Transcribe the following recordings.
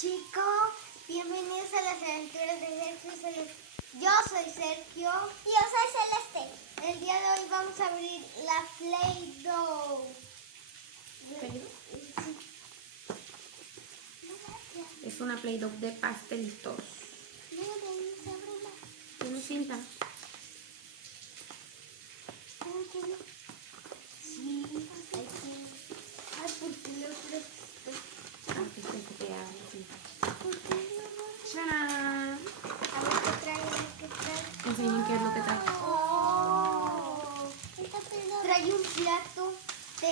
chicos, bienvenidos a las aventuras de Sergio Celeste. Yo soy Sergio. Y yo soy Celeste. El día de hoy vamos a abrir la Play-Doh. ¿Play-Doh? Es una Play-Doh de pastelitos. Tiene cinta. Sí, aquí. Ay, porque lo presto. Antes de que te haga la cinta. A ¡Tarán! ver qué trae, qué trae. Enseñen qué es lo que trae. Oh, trae un plato de...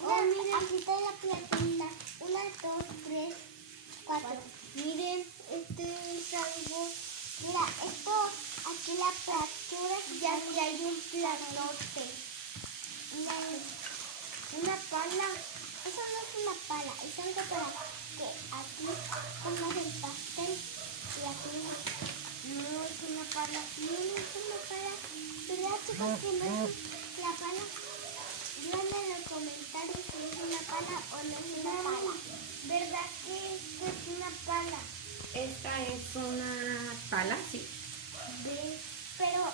Oh, miren. Aquí está la platina. 1, 2, 3, 4. Miren, este es algo... Mira, esto, aquí la fractura. Ya que hay un platote. Una pala. Eso no es una pala, es algo para que aquí pongas el pastel y aquí No es una pala. no es una pala. ¿Verdad, chicos, que no es la pala? Díganme en los comentarios si es una pala o no es una pala. ¿Verdad que esto es una pala? Esta es una pala, sí. Pero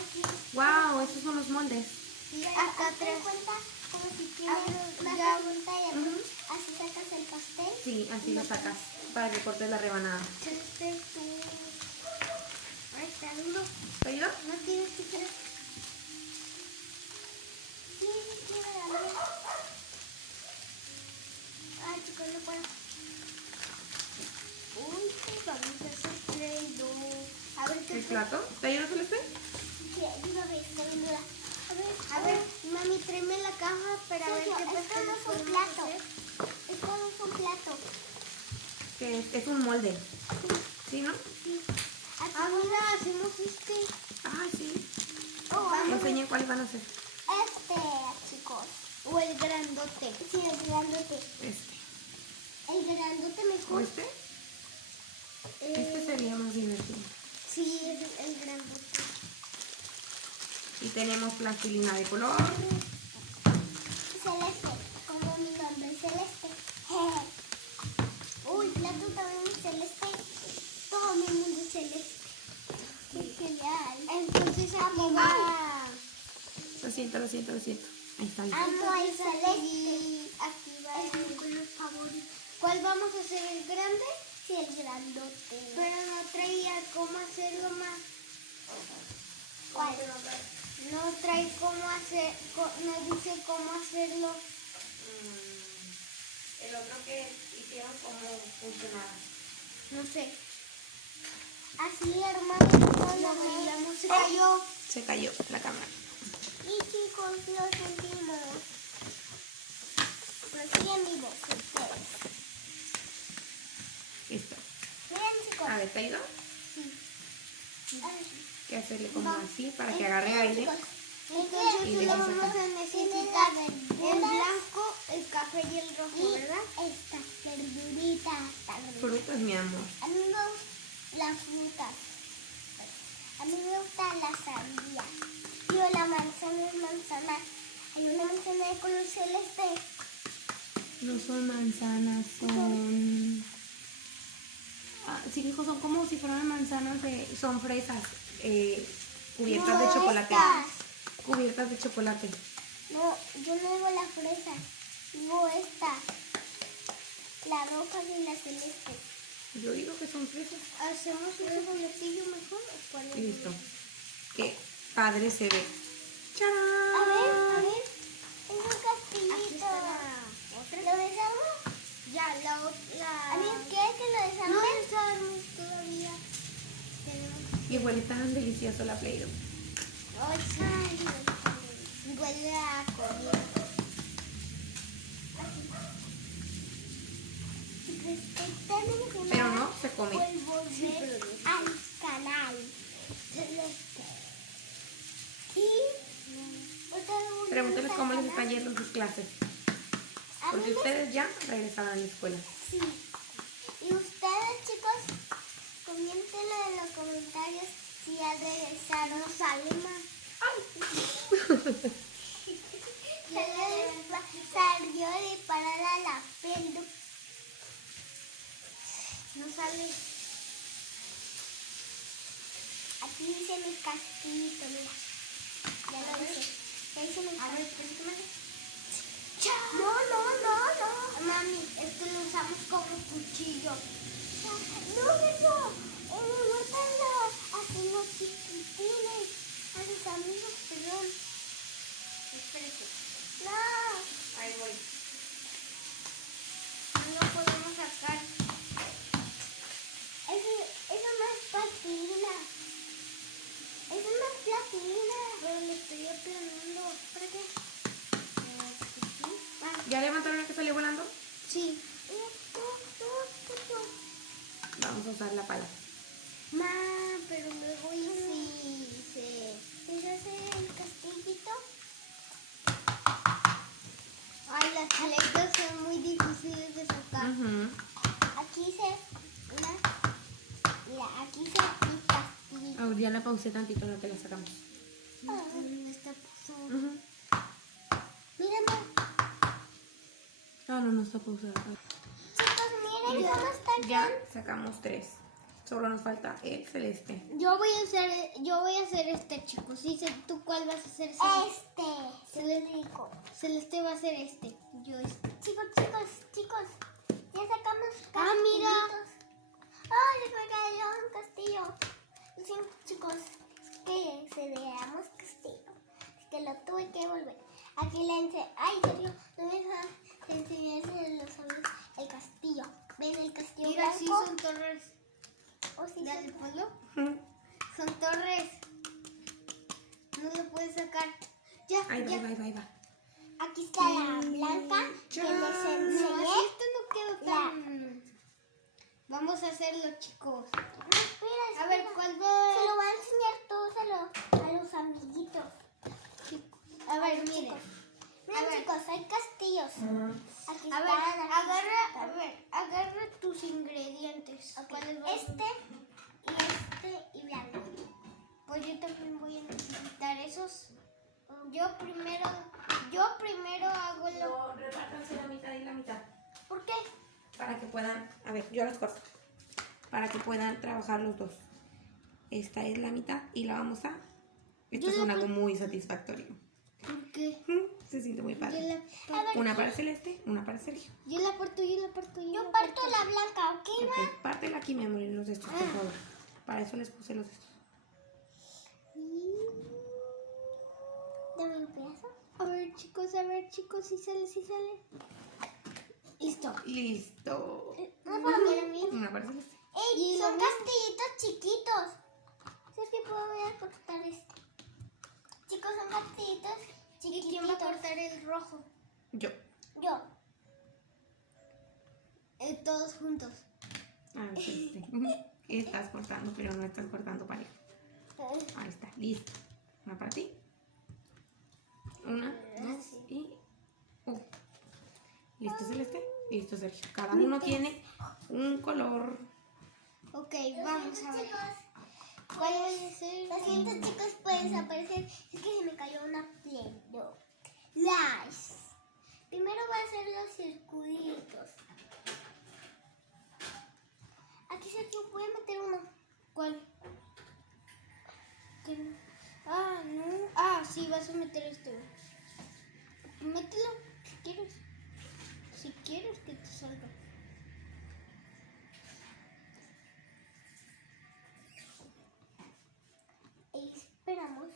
aquí... ¡Wow! Estos son los moldes. Sí, Acá acá te atrás. cuenta como si tienes una ya. pregunta y Ujú. así sacas el pastel. Sí, así lo sacas para que cortes la rebanada. Este es tu... Ay, está duro. ¿Te ayuda? No tienes que ser... Sí, quiero darle. Ay, chicos, no puedo. Uy, vamos a hacer Play-Doh. A ver qué ¿El plato? ¿Te ayuda, Celeste? Sí, ayúdame, está bien dura. A ver, mami, tráeme la caja para ver Sergio, qué esto pastel no es un podemos plato. hacer. Esto no es un plato. Que es un molde. ¿Sí, no? Sí. Aquí Ah, mira, hacemos este. Ah, sí. Vamos. Enseñen cuáles van a ser. chicos. O el grandote. Sí, el grandote. Este. El grandote ¿O mejor. este? Este sería más divertido. Sí, es el grandote. Y tenemos plastilina de color. Celeste, como mi nombre es Celeste. Uy, plato también es celeste. Todo mi mundo es celeste. Qué genial. Entonces aquí va. Lo siento, lo siento, lo siento. Ahí está. Ahí. Amo el celeste. Aquí va. Es mi color favorito. ¿Cuál vamos a hacer? ¿El grande? Sí, el grandote. Pero no traía cómo hacerlo más. ¿Cuál? No trae cómo hacer, no dice cómo hacerlo. El otro que hicieron, cómo funcionaba. No sé. Así, hermano, no La lo veo. bailamos, se cayó. Se cayó la cámara. Y chicos, lo sentimos. Pero siguen vivos ustedes. Listo. Miren, chicos. A ver, ¿te ayuda? Sí. Que hacerle como así para que agarre aire. Entonces Y solo dejas vamos acá. a necesitar el blanco, el café y el rojo, Y ¿verdad? estas verduritas. Frutas, mi amor. A mí me gustan las frutas. A mí me gusta la sandía. Yo la manzana es manzana. Hay una manzana de color celeste. No son manzanas, son... sí, hijo, son como si fueran manzanas son fresas cubiertas de chocolate. Estas. Cubiertas de chocolate. No, yo no digo la fresa. Digo esta. La roja y la celeste. Yo digo que son fresas. ¿Hacemos un chocolatillo mejor o cuál es? Listo. Qué padre se ve. ¡Charán! A ver. Es un Aquí castillito. está la otra. ¿Lo desarmo? Ya, la... A mí, ¿quieres que lo No desarme? desarmes todavía. Tenemos... Y huele tan delicioso la Play-Doh. Ay, sí. Huele a comida. Pero no se come. Por volver al canal celeste. Y Pregúntenles cómo les están yendo sus clases. Porque ustedes ya regresaron a la escuela. Sí. Y ustedes, chicos, coméntenlo en los comentarios si ya regresaron. Sale más. Salió disparada la pelo. Dale. Aquí dice mi castillito, mira. Ya lo dice. Ya dice mi A ver, castillito. permíteme. No. Mami, esto lo usamos como cuchillo. No, eso. Muéstralo a los chiquitines. A sus amigos, perdón. Espérate. No. Ahí voy. No lo podemos sacar. Eso no es platina. Eso no es platina. Pero lo estoy aplanando. Espérate. ¿Ya levantaron el que salió volando? Sí. Vamos a usar la pala. Ma, pero luego hice. ¿Quieres hacer el castillito? Ay, las paletas son muy difíciles de sacar. Ujú. Aquí hice una. Mira, aquí hice mi castillito. Ya la pausé tantito, no te la sacamos. ¿Dónde está puso? Ujú. Mira, ma. No está pausada. Chicos, miren cómo está Ya sacamos 3. Solo nos falta el celeste. Yo voy a hacer este, chicos. ¿Y tú cuál vas a hacer? Celeste. Celeste va a hacer este. Yo este. Chicos. Ya sacamos castillitos. Ah, mira. ¡Ay, se me cayó un castillo! Lo siento, chicos. Es que cedíamos castillo. Es que lo tuve que volver. Aquí le enseñé. ¡Ay, serio! No me dejan enseñarse a los amigos el castillo. ¿Ven el castillo Mira, blanco? sí son torres. ¿O sí Dale, son- ponlo. Son torres. No lo puedes sacar. Ya, Ahí ya. va. Aquí está la blanca que les No, enseñé. así esto no quedó tan... Vamos a hacerlo, chicos. No, espera. A ver, ¿cuál va? Se lo va a enseñar todos a los amiguitos. A ver, los miren. chicos. A Miren, ver. chicos, hay castillos. Aquí A ver, están, aquí agarra tus ingredientes. Ok, ¿Cuáles van? y blanco. Pues yo también voy a necesitar esos. Yo primero hago lo... No, repártanse la mitad y la mitad. ¿Por qué? Para que puedan, a ver, yo los corto. Para que puedan trabajar los dos. Esta es la mitad y la vamos a... Esto es algo muy satisfactorio. ¿Por qué? Se siente muy Yo padre. la, A ver, Una para Celeste, una para Sergio. yo la parto. yo parto la blanca, ¿ok? Ok, pártela aquí, mi amor, en los de estos, por favor. Para eso les puse los de estos. Dame un pedazo. A ver, chicos, si sale. Listo. Listo. No, para mí. Una para Celeste. ¡Ey! Y Son lo mismo. castillitos chiquitos. ¿Sabes qué voy a cortar esto? Chicos, son castillitos ¿Y quién va a chiquititos. cortar el rojo? Yo. Yo. Todos juntos. Ah, Celeste. Estás cortando, pero no estás cortando parejo. Ahí está, listo. Una para ti. Una, dos y... ¿Listo, Celeste? Listo, Sergio. Cada uno tiene un color. Ok, vamos a ver. ¿Cuál voy a hacer? Lo siento, chicos, puede desaparecer. Es que se me cayó una pleno. Las. Primero va a hacer los circulitos. Aquí se te puede meter uno. ¿Cuál? ¿Qué no? Ah, no. Ah, sí, vas a meter este. Mételo, si quieres. Si quieres que te salga. Esperamos.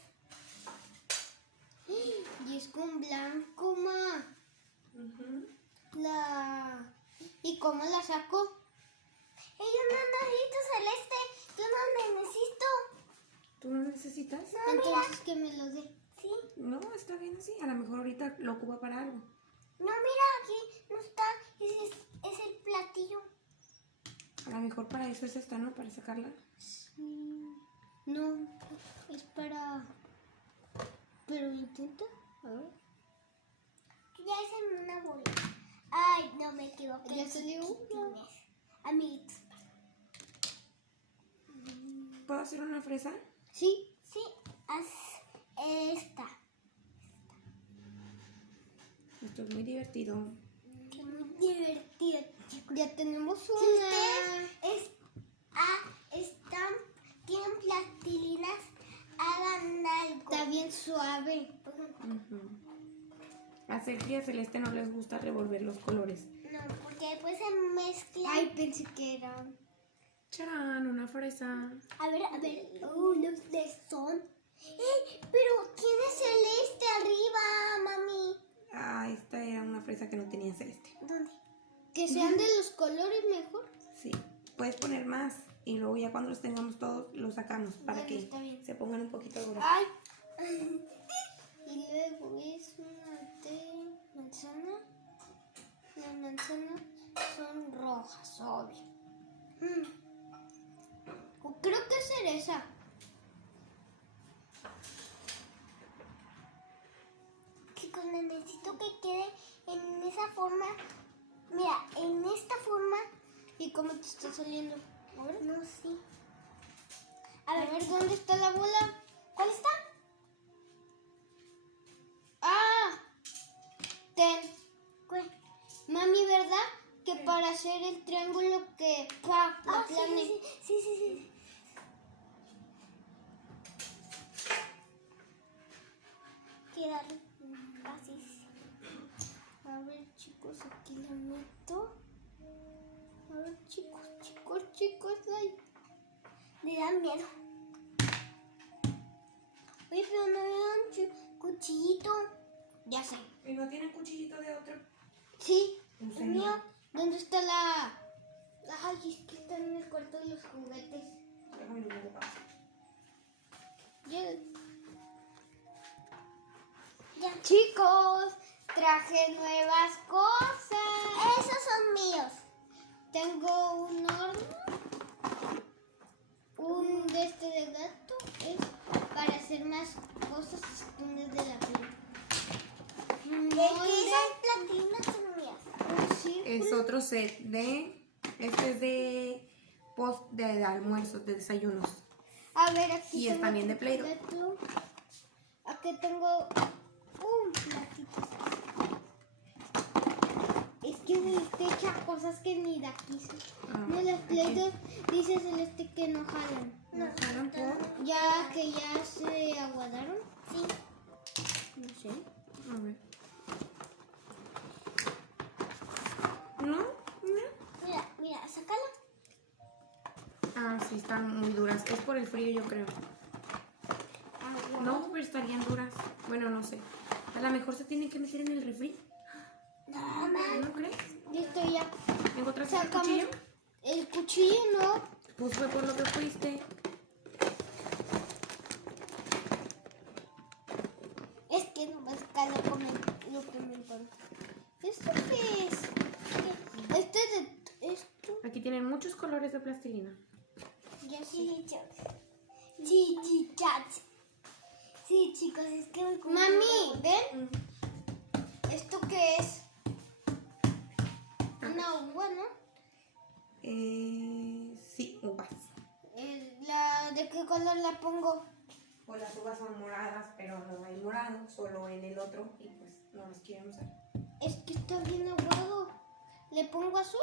Y es con blanco, ma. ¿Y cómo la saco? Yo no necesito celeste. Yo no necesito. ¿Tú no necesitas? Entonces que me lo dé. Sí. No, está bien así. A lo mejor ahorita lo ocupa para algo. No, mira, aquí no está. Es el platillo. A lo mejor para eso es esta, ¿no? Para sacarla. No, es para... Pero intenta. A ver. Ya es en una bola. Ay, no me equivoqué. Ya salió una. chiquitines. Amiguitos. ¿Puedo hacer una fresa? Sí. Sí, haz esta. Esto es muy divertido. Es muy divertido, chicos. Ya tenemos Si una. ustedes bien suave. Ujú. A Sergio y a Celeste no les gusta revolver los colores. No, porque después se mezcla. Ay, pensé que era. ¡Charán! Una fresa. A ver. Los de son. Pero ¿quién es celeste arriba, mami? Ah, esta era una fresa que no tenía Celeste. ¿Dónde? Que sean de los colores mejor. Sí. Puedes poner más y luego ya cuando los tengamos todos los sacamos para Bueno, que está bien. se pongan un poquito duros. Ay. Y luego es una de manzana. Las manzanas son rojas, obvio. O creo que es cereza. Chicos, necesito que quede en esa forma. Mira, en esta forma. ¿Y cómo te está saliendo? A ver. No sé. A ver, ¿dónde está la bola? ¿Cuál está? ¡Ah! Ten. ¿Cuál? Mami, ¿verdad? Que para hacer el triángulo que la plane. Sí. Quedarle así. A ver, chicos, aquí la meto. A ver, chicos, ay. Me da miedo. Oye, pero no veo un cuchillito. Ya sé. ¿Y no tienen cuchillito de otro? Sí. Úsenlo. Mira, ¿dónde está la...? Ay, es que está en el cuarto de los juguetes. Déjame lo que pasa. Ya. Chicos, traje nuevas cosas. Esos son míos. Tengo un horno. Un de este de gato. Es para hacer más cosas escondidas de la piel. Esas platinas son mías. Un círculo. Es otro set de... Este es de post de almuerzos, de desayunos. A ver, aquí Y es tengo también de otro Play-Doh. plato. Aquí tengo un platito. Es que Celeste echa cosas que ni de aquí son. Ah, No, las aquí. Play-Doh dice Celeste que no jalan. ¿No jalan por? Ya que ya se aguadaron. Sí. No sé. A ver. ¿No? Mira, sácala. Ah, sí, están muy duras. Es por el frío, yo creo. No, pero estarían duras. Bueno, no sé. A lo mejor se tienen que meter en el refri. No, mamá. ¿No crees? Listo, ya. ¿Encontraste el Sacamos cuchillo? el cuchillo, ¿no? Pues fue por lo que fuiste. Es que no más calo comer lo que me encanta. ¿Esto qué es? Este es de esto. Aquí tienen muchos colores de plastilina. Ya sé. Sí, chat. Sí, chicos, es que me Mami, ¿ven? ¿Esto qué es? Una uva, ¿no? Sí, uvas. ¿De qué color la pongo? Pues las uvas son moradas, pero no hay morado, solo en el otro. Y pues no las quieren usar. Es que está bien aguado. ¿Le pongo azul?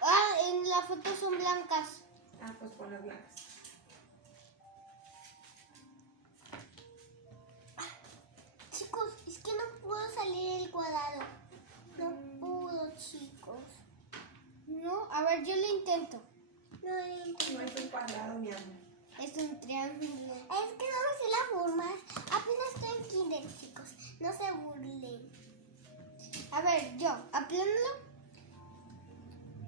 Ah, en la foto son blancas. Ah, pues pon las blancas. Chicos, es que no pudo salir el cuadrado. No pudo, chicos. No, a ver, yo lo intento. No, No es un cuadrado, mi amor. Es un triángulo. es que no me sé la forma. Apenas estoy en kinder, chicos. No se burlen. A ver, yo, aplánalo.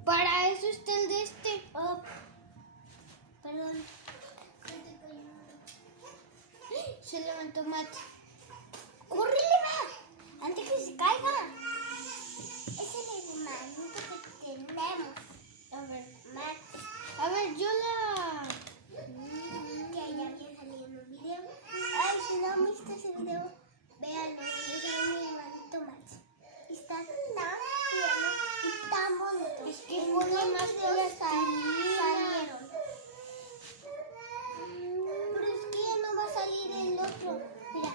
Para eso está el de este. Oh, perdón. Se levantó Mati. ¡Córrele, va! Antes que se caiga. Es el hermanito que tenemos. A ver, Mate. a ver, yo la... Que ya había salido en un video. Ay, si no han visto ese video, véanlo. Es mi hermanito Max. Está tan tierno y tan bonito. Es que En pone unos más videos plastilina. salieron. Pero es que ya no va a salir el otro. Mira.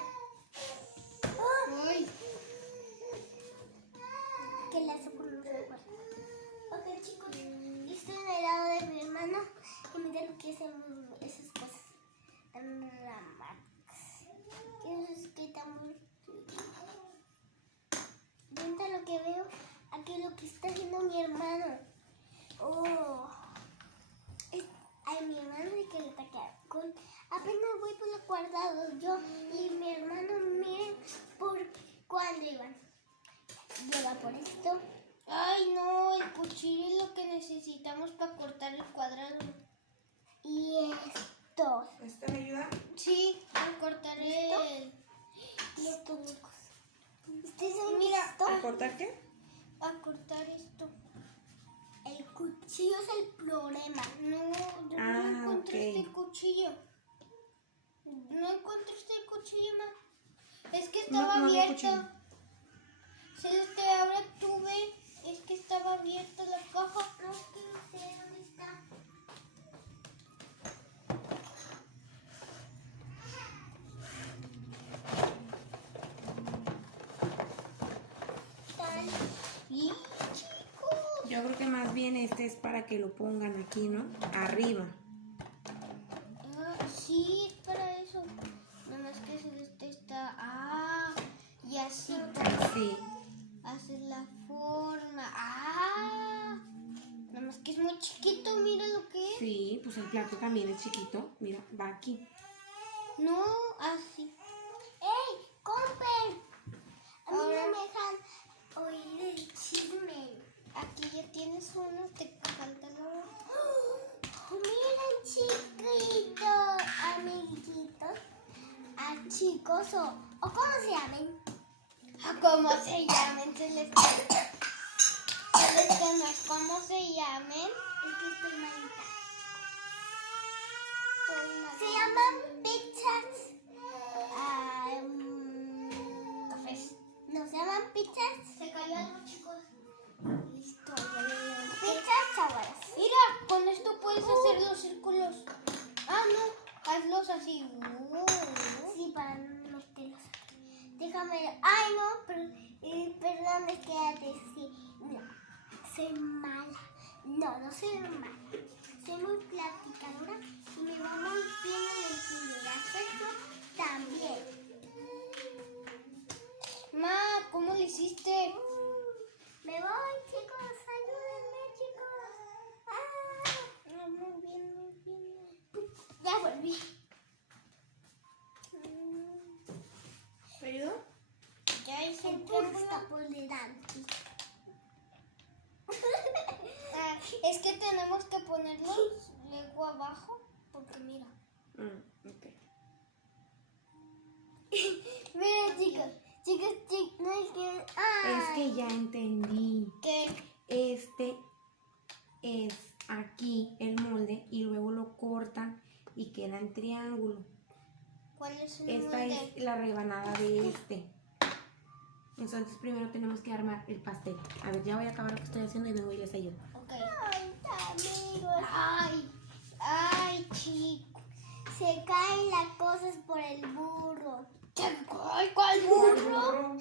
¡Oh! Uy, Que le hace por los recuerdos. Ok, chicos, estoy en el lado de mi hermano y miren lo que hacen esas cosas. tan dramáticos. Que es que estamos... Vente lo que veo, aquí lo que está haciendo mi hermano. Oh. Ay, mi hermano de que le está quedando. Apenas voy por los cuadrados yo y mi hermano, miren por cuándo iban. Llega por esto. Ay, no, el cuchillo es lo que necesitamos para cortar el cuadrado. Y estos. ¿Esta me ayuda? Sí, para cortar el... Y estos, chicos. ¿Ustedes saben Mira, esto? ¿A cortar qué? A cortar esto. El cuchillo es el problema. No, yo Ah, no encontré ok. este cuchillo. No encontré este cuchillo, ma. Es que No, estaba no había abierto. cuchillo. Celeste, ahora tú ve. Es que estaba abierta la caja. No sé dónde está. Tal. Y chicos. Yo creo que más bien este es para que lo pongan aquí, ¿no? Arriba. Ah, sí, es para eso. Nada más que Celeste está. Ah, y así Así. hace la forma. Ah, nada más que es muy chiquito. Mira lo que es. Sí, pues el plato también es chiquito. Mira, va aquí. No, así. ¡Ey! ¡Compren! A mí Ahora- no me dejan oír el chisme. Aquí ya tienes uno. Te falta la otra. ¡Oh! Miren, chiquitos, amiguitos. A chicos o ¿cómo se llamen? Ah, ¿cómo se llamen, Celeste? Celeste, no es cómo se llamen. Es que estoy malita. Se llaman pizzas. Cafés. No se llaman pizzas. Se cayó algo, chicos. Listo. Pizzas chaguaras. Mira, con esto puedes hacer los círculos. Ah, no, hazlos así. Sí, para no meterlos. Déjame. Ay, no, pero, perdón, es que antes sí. No, soy mala. No soy mala. Soy muy platicadora y me va muy bien en el kindergarten también. Ma, ¿cómo lo hiciste? Me voy, chicos, ayúdenme, chicos. Ah, Muy bien, muy bien. ya volví. ¿Pero? Ya hice El un pulpo triángulo. está por delante. Ah, es que tenemos que ponerlos luego abajo. Porque mira. Ok. Miren, chicos, no es que... Es que ya entendí. ¿Qué? Este es aquí el molde y luego lo cortan y queda en triángulo. ¿Cuál es el Esta molde? es la rebanada de este. Entonces primero tenemos que armar el pastel. A ver, ya voy a acabar lo que estoy haciendo y vengo y les ayudo. Ok. Ay, amigos. Ay, chico. Se caen las cosas por el burro. ¿Cuál burro?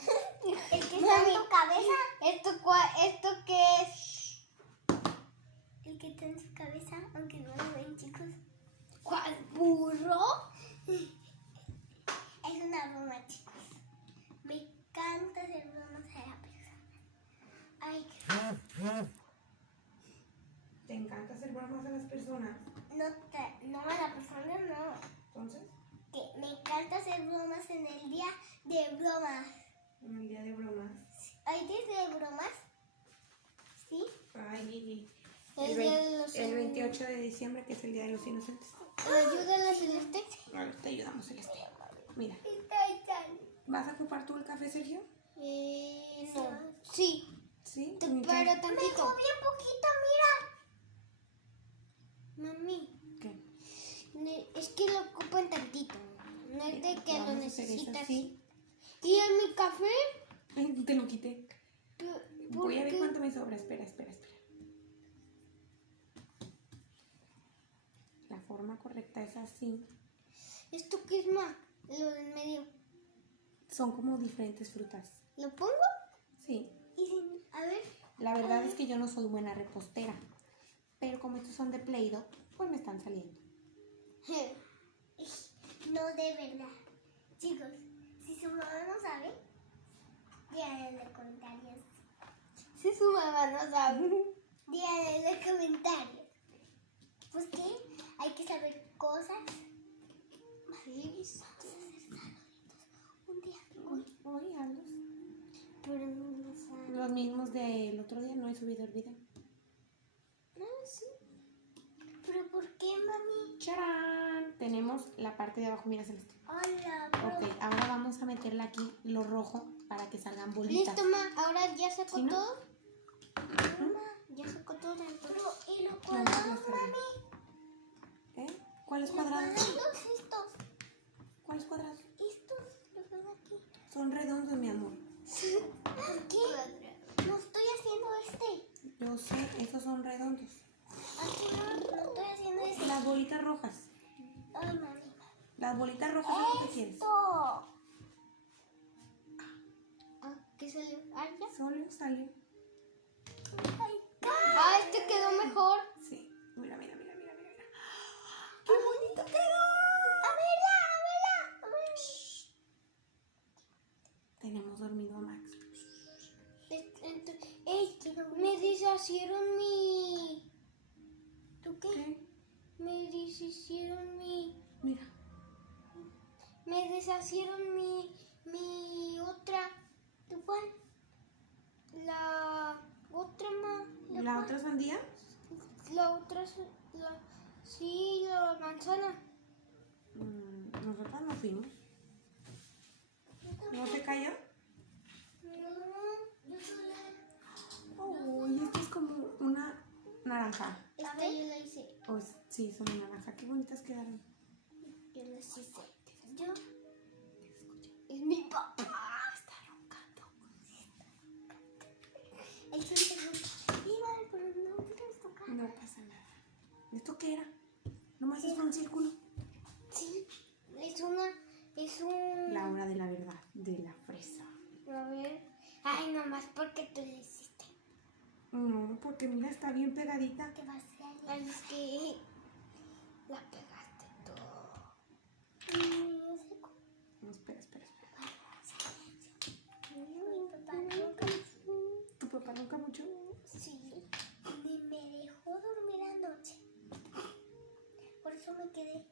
El que está en tu cabeza. ¿Esto qué es? El que está en su cabeza, aunque no lo ven, chicos. ¿Cuál burro? Es una broma, chicos. Me encanta hacer bromas a la persona. Ay, ¿Te encanta hacer bromas a las personas? no a la persona, no. Entonces, Que me encanta hacer bromas en el día de bromas. en el día de bromas. ¿Hay días de bromas? ¿Sí? Ay, Lili. El día de los el 28 de diciembre, que es el Día de los Inocentes. Ayúdala, Celeste. Ahora te ayudamos, Celeste. Mira, Está ¿vas a ocupar tú el café, Sergio? No. Sí, Sí. pero Me tantito. dejó bien poquito, mira. Mami, ¿Qué? es que lo ocupan tantito. No es de que lo Vamos a hacer eso necesitas. así. ¿Y en mi café? Ay, te lo quité. ¿Por Voy a ver qué? cuánto me sobra. Espera. La forma correcta es así. ¿Esto qué es, ma? Lo del medio. Son como diferentes frutas. ¿Lo pongo? Sí. A ver. La verdad es que yo no soy buena repostera. Pero como estos son de Play-Doh, pues me están saliendo. No, de verdad. Chicos, si su mamá no sabe, díganle en los comentarios. Si su mamá no sabe. Díganle en los comentarios. Pues que hay que saber cosas. Un día. Hoy Aldos. Pero no sabe. Los mismos del otro día, no he subido el video. No, sí. ¿Pero por qué, mami? ¡Charán! Tenemos la parte de abajo, mira Celeste. Hola, pero... Ok, ahora vamos a meterle aquí lo rojo para que salgan bolitas. Listo, ma. Ahora ya sacó ¿Sí, no? todo. Mamá, Ya sacó todo. pero ¿y los No, cuadrados, ya está bien. mami? ¿Eh? ¿Cuáles Los cuadrados? cuadrados estos. ¿Cuáles cuadrados? Estos, los veo aquí. Son redondos, mi amor. ¿Por qué? No estoy haciendo este. Yo sé, esos son redondos. Aquí no estoy haciendo este. Las bolitas rojas. Ay, mami. Las bolitas rojas es lo que quieres. Esto. Ah, ¿qué salió? Ah, ya. Solo salió. Ay, Ah, este quedó mejor. Sí. Mira, mira, mira, mira, mira. Mira. ¡Qué bonito quedó! a verla. Tenemos dormido a Max. Ey, me deshicieron mi... ¿Tú qué? ¿Qué? Me deshicieron mi... Mira. Me deshacieron mi otra... ¿Tú cuál? La otra ma... ¿La otra sandía? La otra... sí, la manzana. Nosotras no fuimos. ¿No se cayó? No, yo sola. Oh, y esta es como una naranja. Esta yo la hice. Sí, es una naranja. Qué bonitas quedaron. Yo la hice. Yo. Es mi papá. Está roncando. El centro. Igual, pero no quieres tocar. No pasa nada. ¿Esto qué era? Nomás es un círculo. Sí, es un... La hora de la verdad, de la fresa. A ver. Ay, nomás porque tú lo hiciste. No, porque mira, está bien pegadita. ¿Qué va a hacer? Ay, es que la pegaste todo. No sé cómo. No, espera. Mi papá nunca. ¿Tu papá nunca mucho? Sí. Ni me dejó dormir anoche. Por eso me quedé.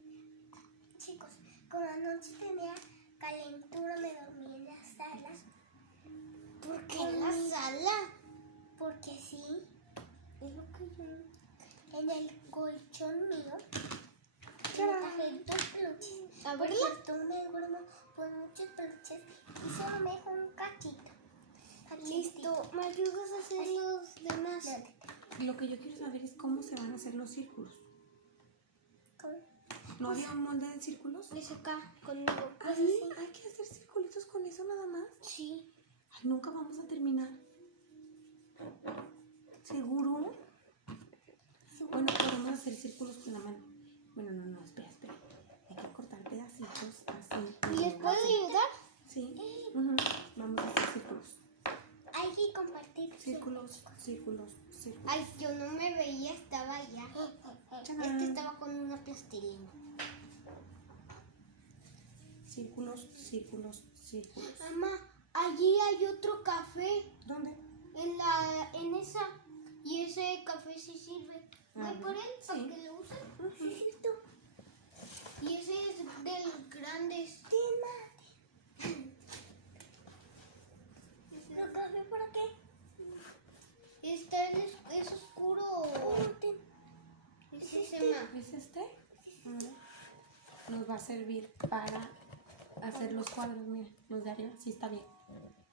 Chicos, como anoche tenía calentura, me dormí en la sala. ¿Por qué en la sala? Porque sí, Es lo que yo... en el colchón mío me ¡Tarán! traje 2 peluches. A Por verla. cierto, me duermo con muchos peluches y solo me dejo un cachito. Listo, ¿me ayudas a hacer los demás? Lo que yo quiero saber es cómo se van a hacer los círculos. ¿Cómo? ¿No había un molde de círculos? Es acá, conmigo. Ahí hay que hacer circulitos con eso nada más. Sí. Ay, nunca vamos a terminar. ¿Seguro? Bueno, podemos hacer círculos con la mano. Bueno, no, espera. Hay que cortar pedacitos así. ¿Y les puedo ayudar? Sí. Ujú. Vamos a hacer círculos. Hay que compartir. Círculos. Ay, yo no me veía, estaba allá. Es que estaba con una plastilina. Círculos. Mamá, allí hay otro café. ¿Dónde? En esa. Y ese café sí sirve. ¿Voy por él? ¿Para Sí. que lo usen? Y ese es de los grandes. ¿Lo café por qué? Es oscuro. Es ese, ma. ¿Es este? Nos va a servir para hacer los cuadros. Mira, los de arriba. Sí, está bien.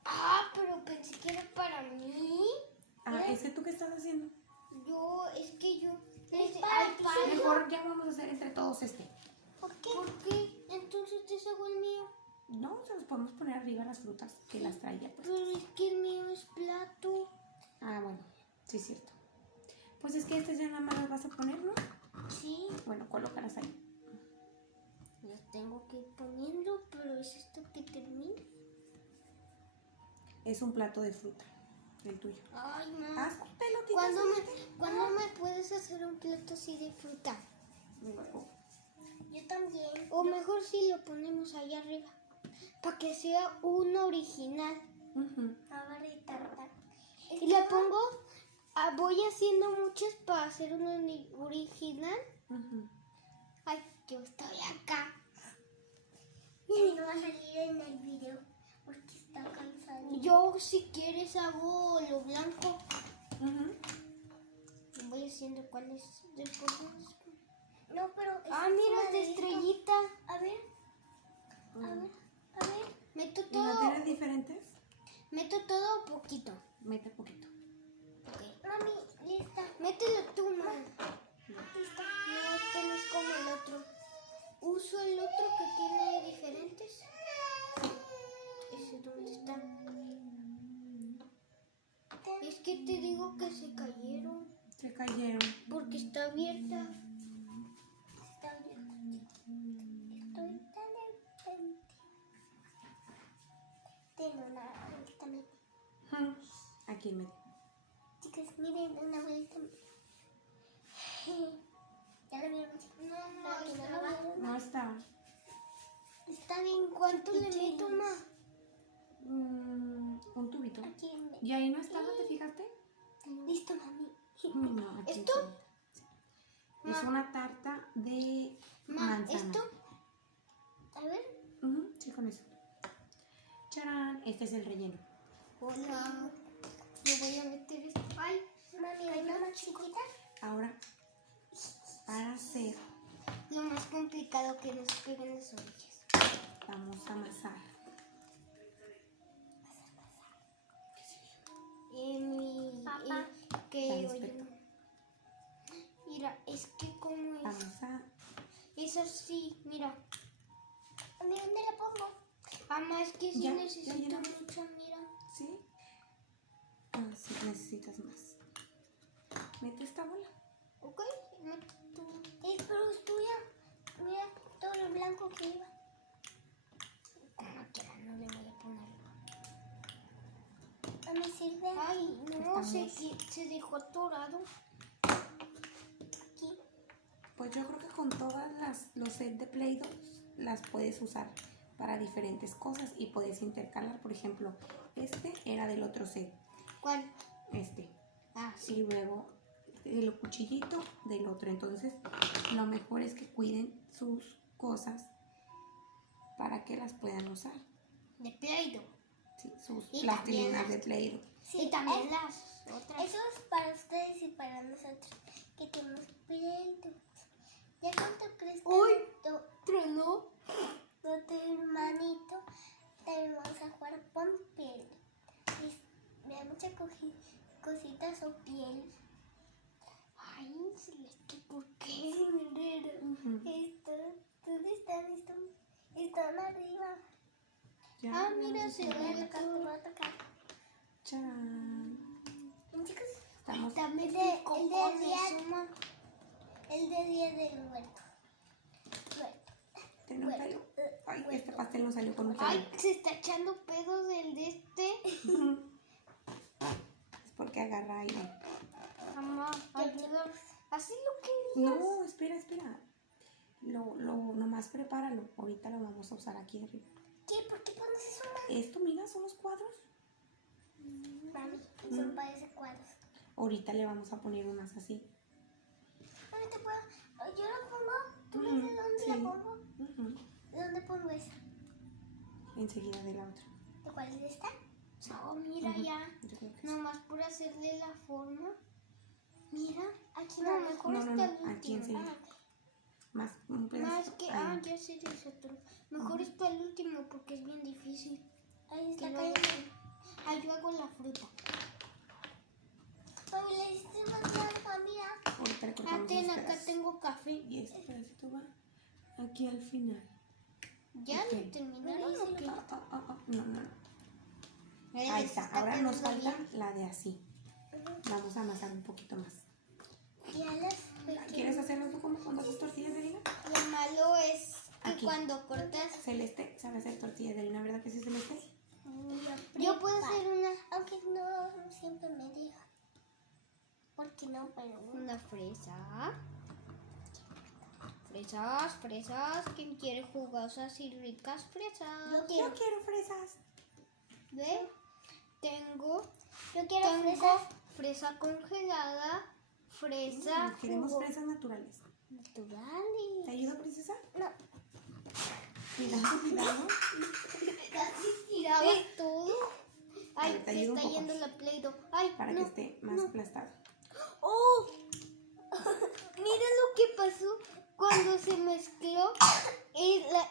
Ah, pero pensé que era para mí. ¿Ese tú qué estás haciendo? Es que yo. para ti, Mejor ya vamos a hacer entre todos este. ¿Por qué? ¿Por qué? Entonces te hago el mío. No, se los podemos poner arriba las frutas que las traía pues. Pero es que el mío es plato. Ah, bueno, sí es cierto. Pues es que estas ya nada más las vas a poner, ¿no? Sí. Bueno, colócalas ahí. Las tengo que ir poniendo, pero es esto que termina. Es un plato de fruta, el tuyo. Ay, mamá. Haz pelotitas. ¿Cuándo me puedes hacer un plato así de fruta? Luego Yo también. O mejor si lo ponemos allá arriba. Para que sea uno original. Ujú. Ahorita. Y le pongo, voy haciendo muchas para hacer uno original. Ujú. Ay, yo estoy acá. Y no va a salir en el video porque está cansado. Yo si quieres hago lo blanco. Ujú. Y voy haciendo cuáles de cosas. No, pero... Ah, mira, de estrellita. A ver. Meto ¿Y no todo. tienes diferentes? Meto todo poquito. Mete poquito. Ok. Mami, lista. Mételo tú, mamá. Lista. No, este no es como el otro. Uso el otro que tiene diferentes. Ese dónde está. Es que te digo que se cayeron Se cayeron. porque está abierta. Está bien. Estoy tan enfrente. Tengo una vuelta media. Ujú. Aquí en medio. Chicas, miren, una vuelta media. ¿Ya lo vieron, chicos? No, Aquí no lo vieron. No está. Está bien. ¿Cuánto le chiquitín. meto, ma? Un tubito. Aquí en medio. ¿Y ahí no estaba, te fijaste? Listo, mami. No, aquí ¿Esto? sí. Es una tarta de Ma, manzana. ¿esto? A ver. Ujú, sí, con eso. ¡Charán! Este es el relleno. Hola. Yo voy a meter esto. Ay, Mami, ¿hay una más chiquita? Ahora, para hacer, lo más complicado que nos peguen las orillas. vamos a amasar. Papá. Que Dale, oye, espera. mira, es que como es. Vamos a... Es así, mira. Mami, ¿dónde la pongo? Ama, es que sí Ya, necesito ya. mucho, mira. ¿Sí? Ah, sí, necesitas más. Mete esta bola. Ok, meto tú. Pero es tuya. Mira todo lo blanco que iba. Como quiera, no le voy a poner. No me sirve. Ay, no, Estamos- se dejó atorado. Aquí. Pues yo creo que con todas los sets de Play-Doh las puedes usar para diferentes cosas y puedes intercalar. Por ejemplo, este era del otro set. ¿Cuál? Este. Ah, sí. Y luego el cuchillito del otro. Entonces, lo mejor es que cuiden sus cosas para que las puedan usar. De Play-Doh. Sí, sus Y plastilinas también de Play-Doh. Sí, y también es- las otras. Eso es para ustedes y para nosotros que tenemos Play-Doh. ¿Ya cuánto crees que ¡Uy! tu Tronó. hermanito también vamos a jugar con piel? Me da muchas cositas o piel. Ay, Celeste, ¿por qué? Ujú. ¿Dónde están? Están arriba. Ya, Ah, mira, se Te voy a ve tocar, te voy a tocar. ¡Charán! Chicos, Estamos... También El de- el de cojones, día- suma. el de día del muerto. ¿Tiene un pelo? Ay, este pastel no salió con un pelo. Ay, se está echando pedos del de este. Es porque agarra aire. Mamá, ayuda. Así lo que No, espera. Nomás prepáralo. Ahorita lo vamos a usar aquí arriba. ¿Qué? ¿Por qué pones eso, Esto, mira, son los cuadros. mami? Son parece cuadros. Ahorita le vamos a poner unas así. Mami, ¿te puedo? ¿Yo lo pongo? ¿Tú me Ujú, dices dónde sí. la pongo? Ujú. ¿Dónde pongo esa? Enseguida de la otra. ¿De cuál es esta? No, mira Ujú. ya. Yo creo que sí. Nomás por hacerle la forma. Mira. Aquí No, no. mejor No, está no, el aquí último. enseguida. Más un pedacito. Más que, ahí. ya sé de eso. Mejor está el último porque es bien difícil. Ahí está Que lo cayendo. haga. Yo hago la fruta. Mami, le hiciste más larga, mira. Ahorita le cortamos Aten, los acá pedazos. tengo café. Y este pedacito va aquí al final. ¿Ya Ok. lo terminaron o qué? No. Mira, Ahí les está. Ahora nos quedando falta bien. la de así. Vamos a amasar un poquito más. Ya las ¿Quieres hacerlo tú como cuando haces tortillas de harina? Lo malo es que Aquí. cuando cortas. Celeste sabe hacer tortillas de harina, ¿verdad que sí, Celeste? Yo puedo hacer Aunque no siempre me deja. ¿Por qué no? Pero una fresa. Fresas, fresas. ¿Quién quiere jugosas y ricas fresas? Yo Yo quiero, quiero fresas. ¿Ve? Tengo fresas. fresa congelada, fresa Queremos jugo- fresas naturales. ¿Te naturales. ayuda, princesa? No. Cuidado, cuidado. Casi tiraba todo. Ay, ver, te se ayudo un está poco. yendo la Play-Doh. Ay, Para no, que esté más no. aplastado. ¡Oh! Mira lo que pasó cuando se mezcló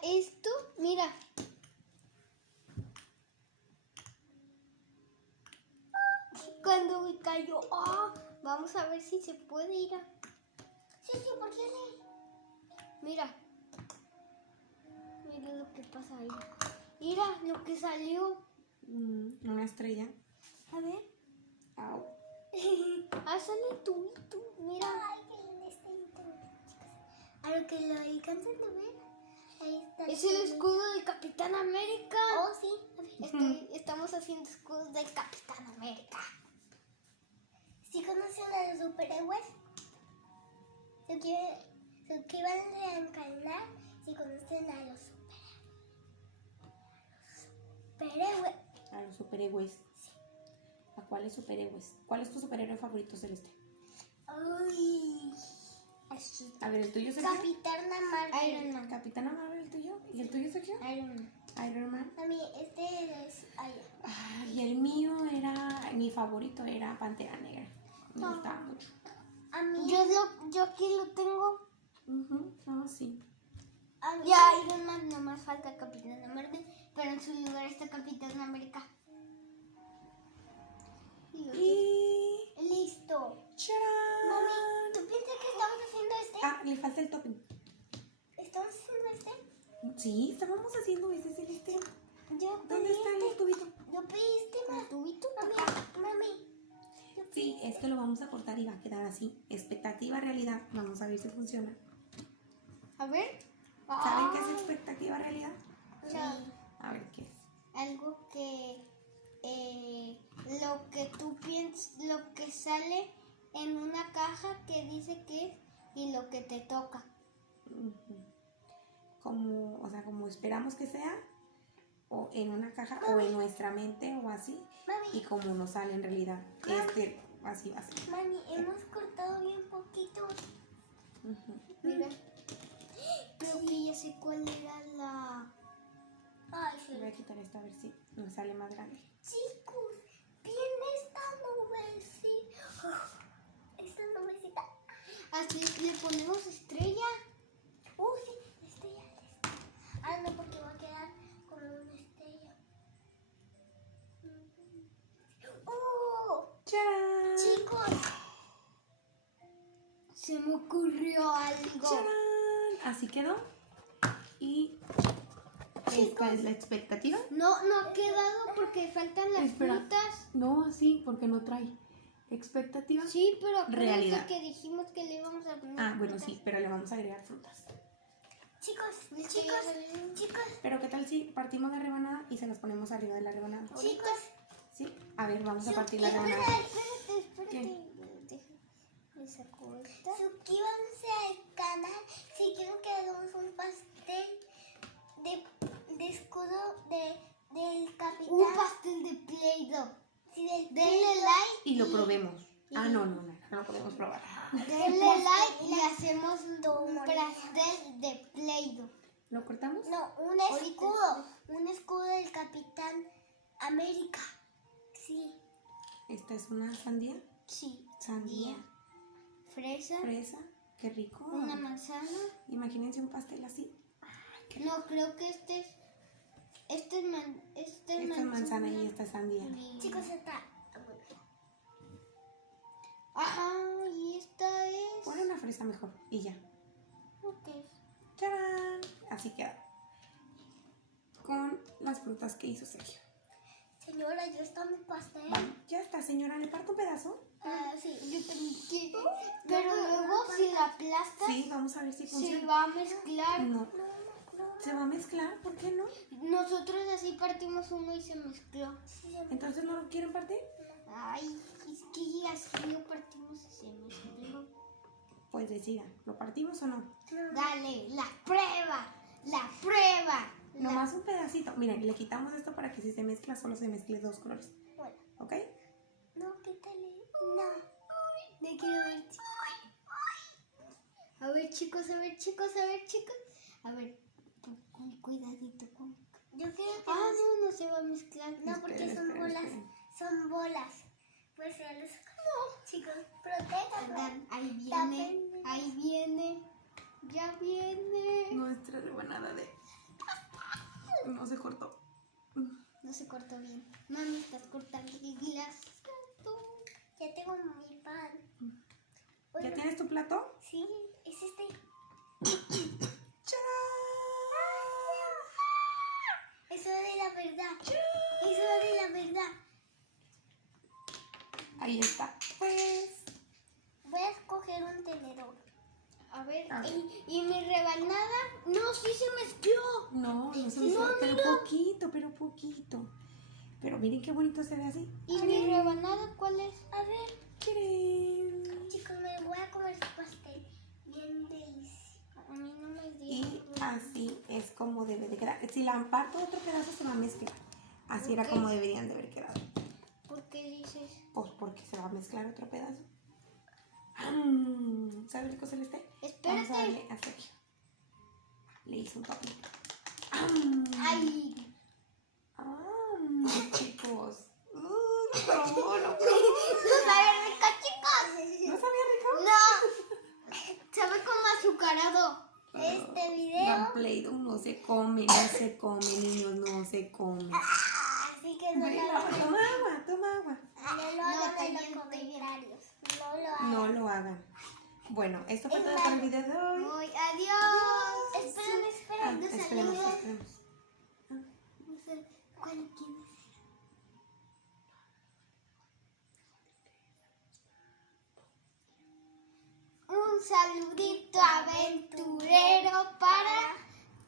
esto. Mira. Cuando cayó. ¡Ah! Vamos a ver si se puede ir a... Sí, ¿por qué le? Mira. Mira lo que pasa ahí. Mira lo que salió. Una estrella. A ver. Au. Ah, sale el tubito. Mira. Ay, qué lindo este internet, chicos. A lo que lo alcanzan a ver, ahí está. Es el escudo del Capitán América. Oh, sí. A ver. Estamos haciendo escudos del Capitán América. ¿Sí conocen a los superhéroes? Suscríbanse al canal si conocen a los superhéroes. A los superhéroes. ¿A cuáles superhéroes? ¿Cuál es tu superhéroe favorito, Celeste? Ay, A ver, ¿el tuyo, Sergio? Capitana Marvel. Iron Man. ¿Capitana Marvel, el tuyo? ¿Y el tuyo, Sergio? Iron Man. Iron Man. A mí, este es. Ay, Y el mío era, mi favorito era Pantera Negra. Me gustaba mucho. a mí. Yo aquí lo tengo. Sí. A mí. Ya Iron Man, no más falta Capitán Marvel, pero en su lugar está Capitán América. Y... Listo. ¡Charán! Mami, ¿tú piensas que estamos haciendo este? Ah, le falta el topping. ¿Estamos haciendo este? Sí, estábamos haciendo ese, Celeste. Yo ¿Dónde está el tubito? ¿Yo pediste ¿El más? tubito? Mami. Sí, es que lo vamos a cortar y va a quedar así. Expectativa, realidad. Vamos a ver si funciona. A ver. ¿Saben qué es expectativa, realidad? Sí. A ver qué es. Algo que lo que tú piensas, lo que sale en una caja que dice que es y lo que te toca. Como, o sea, como esperamos que sea, o en una caja, o en nuestra mente, o así, y Mami. como nos sale en realidad. Así va a ser. Mami, hemos cortado bien poquito. Mira. Creo que ya sé cuál era la... Ay, sí. Voy a quitar esta a ver si nos sale más grande. Chicos, viene esta nubecita. Esta nubecita. Así le ponemos estrella. Sí, estrella. Ah, no, porque va a quedar como una estrella. ¡Charán! Chicos, Se me ocurrió algo. ¡Charán! Así quedó. Y esta es la expectativa. No ha quedado porque faltan las Espera. frutas. No así, porque no trae expectativa. Sí, pero acuérdate Realidad. que dijimos que le íbamos a poner Ah, bueno, frutas. sí, pero le vamos a agregar frutas. chicos, Es que ya chicos, salió. chicos, Pero ¿qué tal si partimos la rebanada y se las ponemos arriba de la rebanada? chicos. ¿Sí? A ver, vamos a partir la Espera, rebanada. Espérate. Me sacó esta. Suscríbanse al canal si quieren que hagamos un pastel de escudo del capitán. Un pastel de Play-Doh. Sí, del Denle like. Y lo probemos. Ah, no lo podemos probar. Denle like y hacemos un Toma. pastel de Play-Doh. ¿Lo cortamos? No, un Ahorita. escudo. Un escudo del Capitán América. Sí. Esta es una sandía. Sí. Sandía. Fresa. Fresa. Qué rico. Una manzana. Imagínense un pastel así. No, creo que este es Esta es manzana y esta es sandía. Chicos, está. Ajá, y esta es... Pon una fresa mejor y ya. Ok. ¡Tarán! Así queda. Con las frutas que hizo Sergio. Señora, ya está mi pastel. Vamos, ya está, señora. ¿Le parto un pedazo? Sí. Yo también quiero. Pero luego si la aplastas, Sí, vamos a ver si se funciona. va a mezclar. No. ¿Se va a mezclar? ¿Por qué no? Nosotros así partimos uno y se mezcló. ¿Entonces no lo quieren partir? Ay, es que así lo partimos y se mezcló. Pues decidan, ¿lo partimos o no? Dale, la prueba, la prueba. Nomás un pedacito. Miren, le quitamos esto para que si se mezcla, solo se mezcle 2 colores. Bueno, ¿Ok? no, quítale. No. No quiero ver, chicos. A ver, chicos, a ver, chicos, a ver, chicos. A ver, con cuidadito. Yo creo que Ah, no, no se va a mezclar. no, porque Esperen, son esperen, bolas. esperen. Son bolas. Pues ya los... No, chicos, protéjanlo. Oigan, ahí viene, Tapen. ahí viene. Ya viene. Nuestra rebanada de... No se cortó. No se cortó bien. Mami, estás cortando el glass. Ya tengo mi pan. ¿Ya Bueno, tienes tu plato? sí, es este. Eso de la verdad. Eso de la verdad. Ahí está. Pues... Voy a escoger un tenedor. A ver, A ver. ¿y mi rebanada? No, sí se mezcló. No, no se me pero poquito, pero poquito. Pero miren qué bonito se ve así. ¿Y mi rebanada cuál es? A ver, ¡Tarán! chicos, me voy a comer su pastel. Bien delicioso. A mí no me Y dio. así es como debe de quedar. Si la parto otro pedazo se va a mezclar. Así era Ok. como deberían de haber quedado. ¿Por qué dices? Pues porque se va a mezclar otro pedazo. ¿Sabe rico Celeste? Espérate. Vamos a darle a Sergio. Le hice un toque. Ay, Chicos. No probó, no probó. no sabe rico, chicos. ¿No sabía rico? No, sabe como azucarado. Este video. La Play-Doh no se come, no se come, niños, no se come. Así que no lo Bueno, hagan. toma agua, toma agua. No lo No, hagan está en los bien, está bien. comentarios. No lo hagan. No lo hagan. Bueno, esto fue Es todo por el malo. video de hoy. Ay, adiós. Esperen, esperen. no Esperemos, salió. esperemos. No sé cuál quién es. Un saludito aventurero para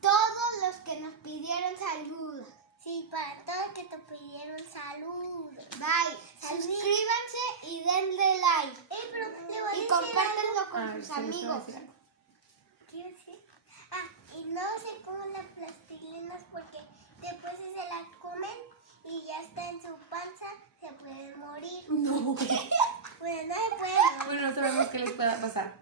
todos los que nos pidieron saludos. Sí, para todos que te pidieron saludos. Bye. Salud. Suscríbanse y denle like. Pero le voy a Y decir compártanlo algo. con A ver, sus Celeste va a amigos. decir algo. ¿Qué decir? Y no se pongan las plastilinas porque después si se las comen y ya está en su panza, se pueden morir. No. Bueno, no se pueden morir. Bueno, no sabemos qué les pueda pasar.